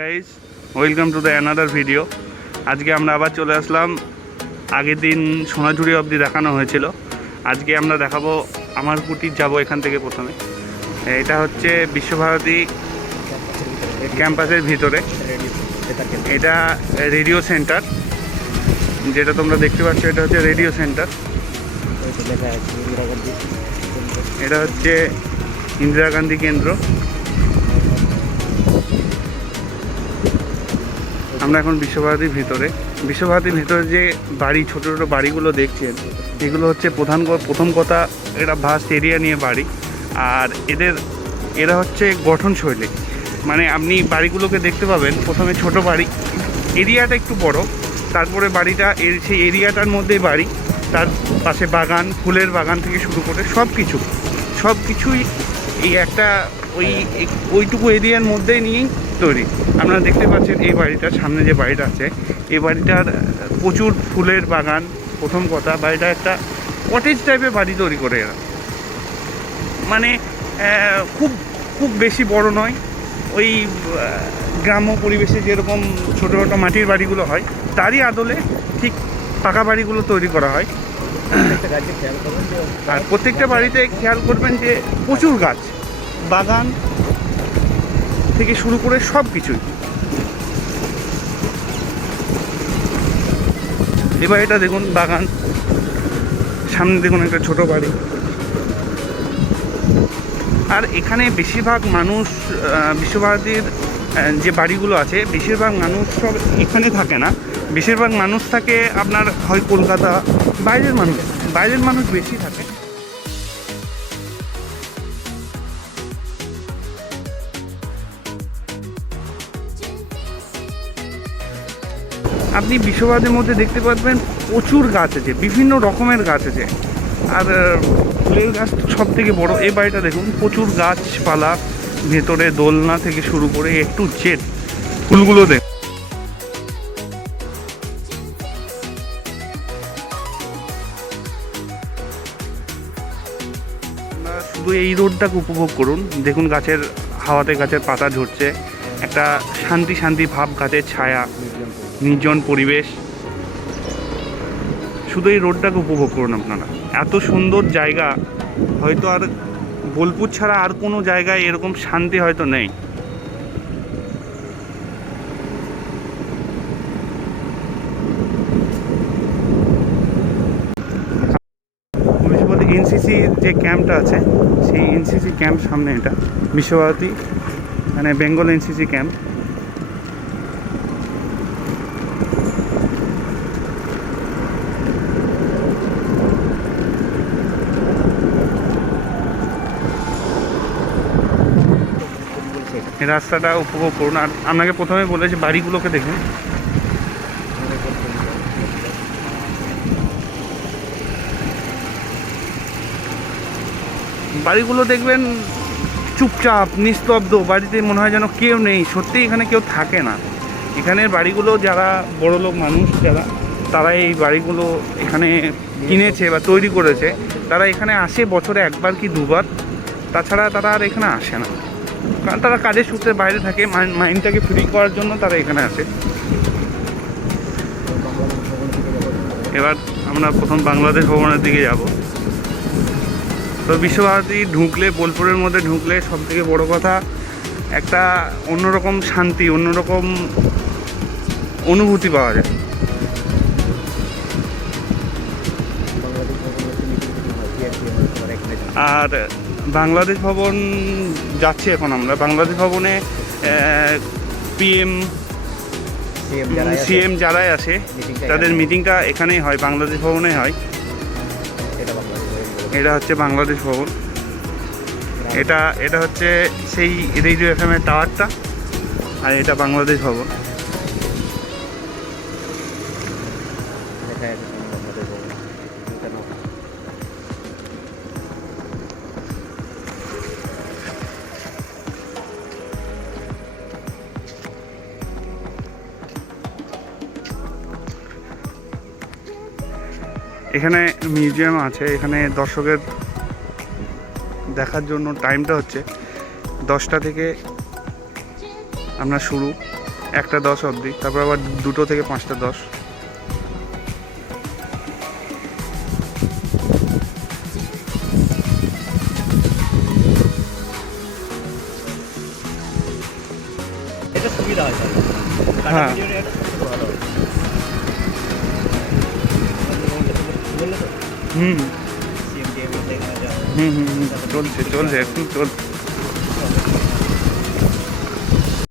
Guys, welcome to the another video. আজকে আমরা আবার চলে আসলাম। আগের দিন সোনাঝুরি অবধি দেখানো হয়েছিল, আজকে আমরা দেখাবো আমার কুটির যাব। এখান থেকে প্রথমে এটা হচ্ছে বিশ্বভারতী ক্যাম্পাসের ভিতরে, এটা রেডিও সেন্টার, যেটা তোমরা দেখতে পাচ্ছ। এটা হচ্ছে রেডিও সেন্টার, এটা হচ্ছে ইন্দিরা গান্ধী কেন্দ্র। আমরা এখন বিশ্বভারতীর ভিতরে। বিশ্বভারতীর ভিতরে যে বাড়ি, ছোট ছোট বাড়িগুলো দেখছেন, এগুলো হচ্ছে প্রথম কথা, এটা ভাস্ট এরিয়া নিয়ে বাড়ি। আর এরা হচ্ছে গঠনশৈলী, মানে আপনি বাড়িগুলোকে দেখতে পাবেন প্রথমে ছোট বাড়ি, এরিয়াটা একটু বড়, তারপরে বাড়িটা সেই এরিয়াটার মধ্যেই বাড়ি, তার পাশে বাগান, ফুলের বাগান থেকে শুরু করে সব কিছুই এই একটা ওইটুকু এরিয়ার মধ্যেই নিয়েই তৈরি। আপনারা দেখতে পাচ্ছেন এই বাড়িটার সামনে যে বাড়িটা আছে, এই বাড়িটার প্রচুর ফুলের বাগান। প্রথম কথা, বাড়িটা একটা কটেজ টাইপের বাড়ি তৈরি করে এরা, মানে খুব খুব বেশি বড় নয়, ওই গ্রাম্য পরিবেশে যেরকম ছোটো ছোটো মাটির বাড়িগুলো হয় তারই আদলে ঠিক পাকা বাড়িগুলো তৈরি করা হয়। আর প্রত্যেকটা বাড়িতে খেয়াল করবেন যে প্রচুর গাছ, বাগান থেকে শুরু করে সব কিছুই। এবার এটা দেখুন বাগান, সামনে দেখুন একটা ছোট বাড়ি। আর এখানে বেশিরভাগ মানুষ, বিশ্বভারতীর যে বাড়িগুলো আছে, বেশিরভাগ মানুষ সব এখানে থাকে না, বেশিরভাগ মানুষ থাকে আপনার হয় কলকাতা, বাইরের মানুষ বেশি থাকে। আপনি বিশ্বভারতীর মধ্যে দেখতে পাবেন প্রচুর গাছ আছে, বিভিন্ন রকমের গাছ আছে। আর ফুলের গাছ সব থেকে বড়। এই বাড়িটা দেখুন, প্রচুর গাছপালা, ভেতরে দোলনা থেকে শুরু করে একটু জেড ফুলগুলো দেখ। শুধু এই রোডটাকে উপভোগ করুন, দেখুন গাছের হাওয়াতে গাছের পাতা ঝরছে, একটা শান্তি ভাব, গাছের ছায়া, নির্জন পরিবেশ। শুধু এই রোডটাকে উপভোগ করুন আপনারা। এত সুন্দর জায়গা হয়তো আর বোলপুর ছাড়া আর কোনো জায়গায় এরকম শান্তি হয়তো নেই। এনসিসি যে ক্যাম্পটা আছে, সেই এনসিসি ক্যাম্প সামনে, এটা বিশ্বভারতী, মানে বেঙ্গল এনসিসি ক্যাম্প। এই রাস্তাটা উপভোগ করুন। আর আপনাকে প্রথমে বলেছি বাড়িগুলোকে দেখুন, বাড়িগুলো দেখবেন চুপচাপ, নিস্তব্ধ, বাড়িতে মনে হয় যেন কেউ নেই, সত্যি এখানে কেউ থাকে না। এখানের বাড়িগুলো যারা বড়লোক মানুষ, তারা এই বাড়িগুলো এখানে কিনেছে বা তৈরি করেছে, তারা এখানে আসে বছরে একবার কি দুবার, তাছাড়া তারা আর এখানে আসে না, কারণ তারা কাজের সূত্রে বাইরে থাকে। মাইন্ডটাকে ফ্রি করার জন্য তারা এখানে আসে। এবার আমরা প্রথম বাংলাদেশ ভবনের দিকে যাব। তো বিশ্বভারতী ঢুকলে, বোলপুরের মধ্যে ঢুকলে সব থেকে বড়ো কথা, একটা অন্যরকম শান্তি, অন্যরকম অনুভূতি পাওয়া যায়। আর বাংলাদেশ ভবন যাচ্ছি এখন আমরা। বাংলাদেশ ভবনে সিএম যারাই আসে, তাদের মিটিংটা এখানেই হয়, বাংলাদেশ ভবনে হয়। এটা হচ্ছে বাংলাদেশ ভবন, এটা হচ্ছে সেই রেডিও এফএমের টাওয়ারটা, আর এটা বাংলাদেশ ভবন। এখানে মিউজিয়াম আছে, এখানে দর্শকের দেখার জন্য টাইমটা হচ্ছে 10টা থেকে আপনার শুরু, 1টা 10 অবধি, তারপর আবার 2টো থেকে 5টা 10। এটা সুবিধা হয় স্যার, হ্যাঁ। ভিডিওর এটা সবথেকে ভালো হয়। বললে তো হুম সিএমডিএম এখানে যা হুম হুম হুম, চলছে এখন চলছে।